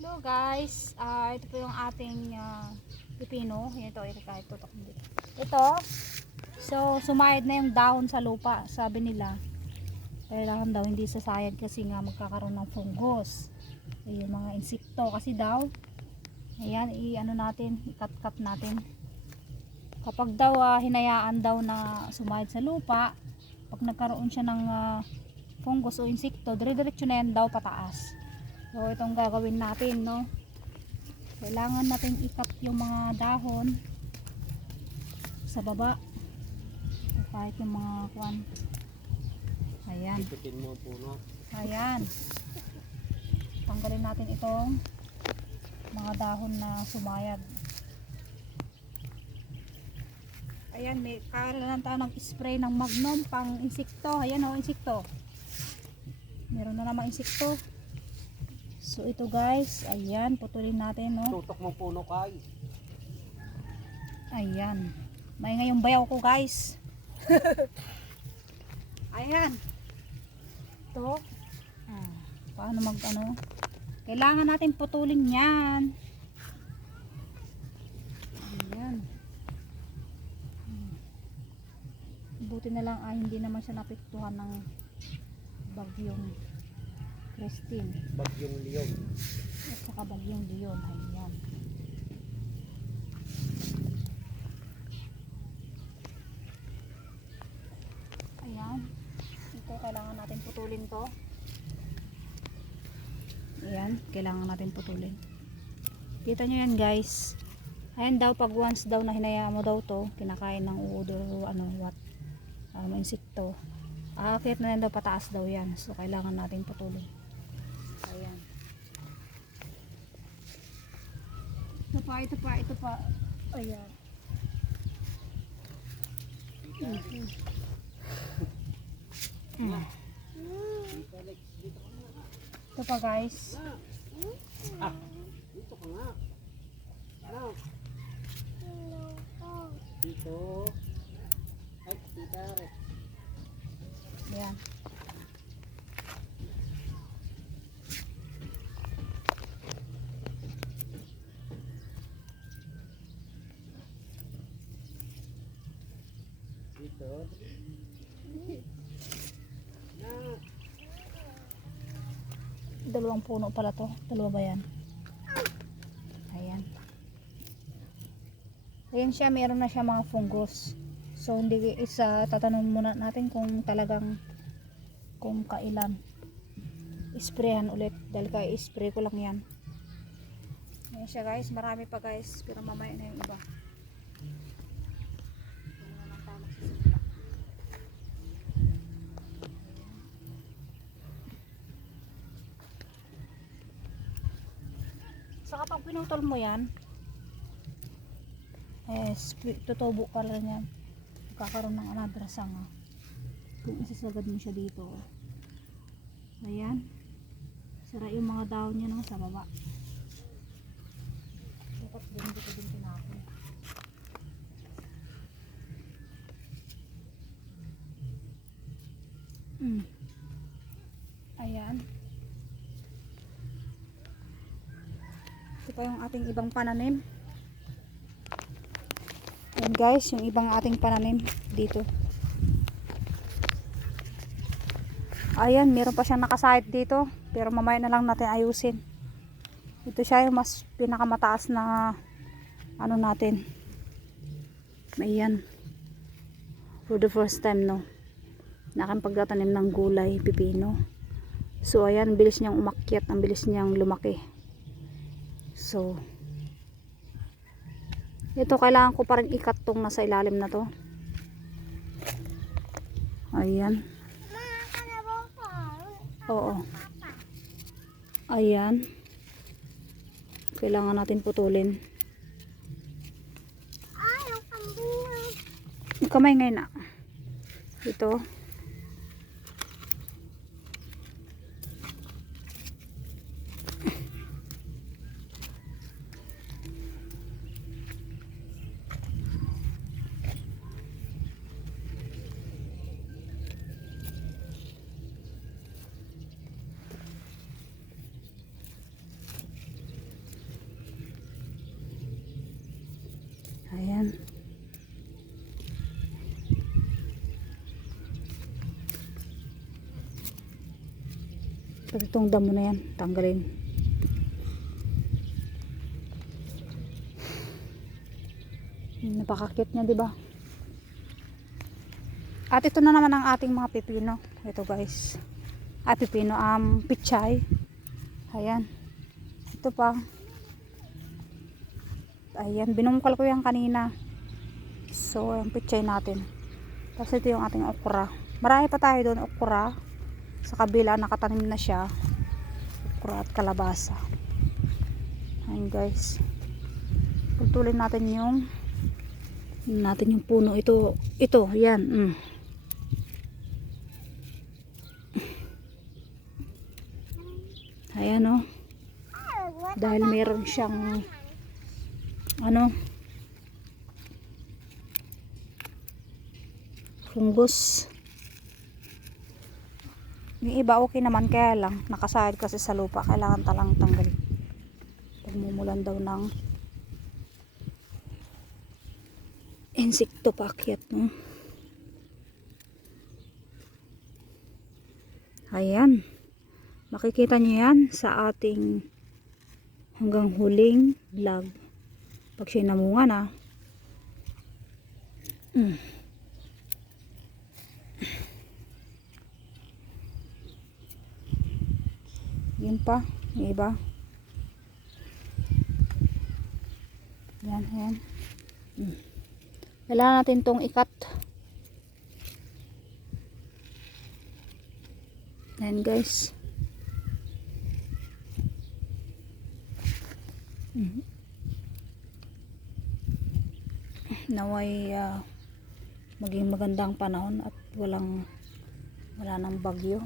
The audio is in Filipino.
Hello guys, ito po yung ating pipino. Ito kahit tutok dito. Ito, so sumayad na yung dahon sa lupa. Sabi nila, kailangan daw hindi sasayad kasi nga magkakaroon ng fungus. Yung mga insekto kasi daw. Ayan, i-ano natin, i-cut natin. Kapag daw hinayaan daw na sumayad sa lupa, pag nagkaroon siya ng fungus o insekto, dire-diretso na yan daw pataas. So itong gagawin natin, no, kailangan natin i-cut yung mga dahon sa baba o kahit yung mga kuwan. Ayan, Ipitin mo ang puno. ayan, tanggalin natin itong mga dahon na sumayad. Ayan, may kailangan tayo ng spray ng Magnum pang insekto. Ayan o, insekto, meron na namang insekto. So ito guys, ayan, putulin natin, no. Tutok mo puno kay. Ayan. May ngayong bayaw ko guys. Ayan. Ito. Paano mag-ano? Kailangan natin putulin yan. Ayan. Buti na lang hindi naman siya napiktuhan ng bagyong Christine. Bagyong Leon. At saka bagyong Leon. Ayan. Ayan. Ito, kailangan natin putulin to. Ayan, kailangan natin putulin. Kita nyo yan guys. Ayan daw, pag once daw na hinayaan mo daw to, kinakain ng uod o mga insekto. Aakit na yan daw, pataas daw yan. So kailangan natin putulin. Ayan. Ito pa. Ayan. Ito pa guys. Dito ka nga. Ano? Dito. Ay, tita. Ayan. Dito. Dalawang puno pala to. Dalawa ba yan? Ayan. Ayan siya, meron na siya mga fungus. So hindi tatanong muna natin kung talagang kung kailan isprayan ulit, dahil kaya spray ko lang yan. Ayan siya guys, marami pa guys, pero mamaya na yung iba. So kapag pinutol mo yan, tutubo pa rin yan, magkakaroon ng another sanga kung isasagad mo siya dito. Ayan, sara yung mga dahon niya, no, sa baba. Dapat dito din tinapon. Ayan. Ito pa yung ating ibang pananim. Ayan guys, yung ibang ating pananim dito. Ayan, meron pa siyang nakasahit dito, pero mamaya na lang natin ayusin. Ito siya yung mas pinakamataas na ano natin. Ayan, for the first time, no, na aking pagtatanim ng gulay, pipino. So ayan, bilis niyang umakyat, ang bilis niyang lumaki. So ito, kailangan ko pa rin ikat tong nasa ilalim na to. Ayan. Oo. Ayan. Kailangan natin putulin. Yung kamay ngayon na. Ito. Pati itong damo na yan, tanggalin. Napakakit niya, di ba? At ito na naman ang ating mga pipino. Ito guys. Pipino, pichay. Ayan. Ito pa. Ayan, binungkal ko yan kanina. So, ang pichay natin. Tapos ito yung ating okra. Marami pa tayo doon, okra. Sa kabila, nakatanim na siya. Okra at kalabasa. Ayan guys. Putulin natin yung puno. Ito, yan. Ayan o. Dahil meron siyang fungus. Yung iba okay naman, kaya lang nakasahid kasi sa lupa, kailangan talang tanggalin. Pagmumulan daw ng insekto paakyat, no? Ayan, makikita nyo yan sa ating hanggang huling vlog pag siya namunga na. Yun pa, yung iba. Yan. Kailangan natin tong ikat. Yan guys. Naway maging magandang panahon at wala nang bagyo.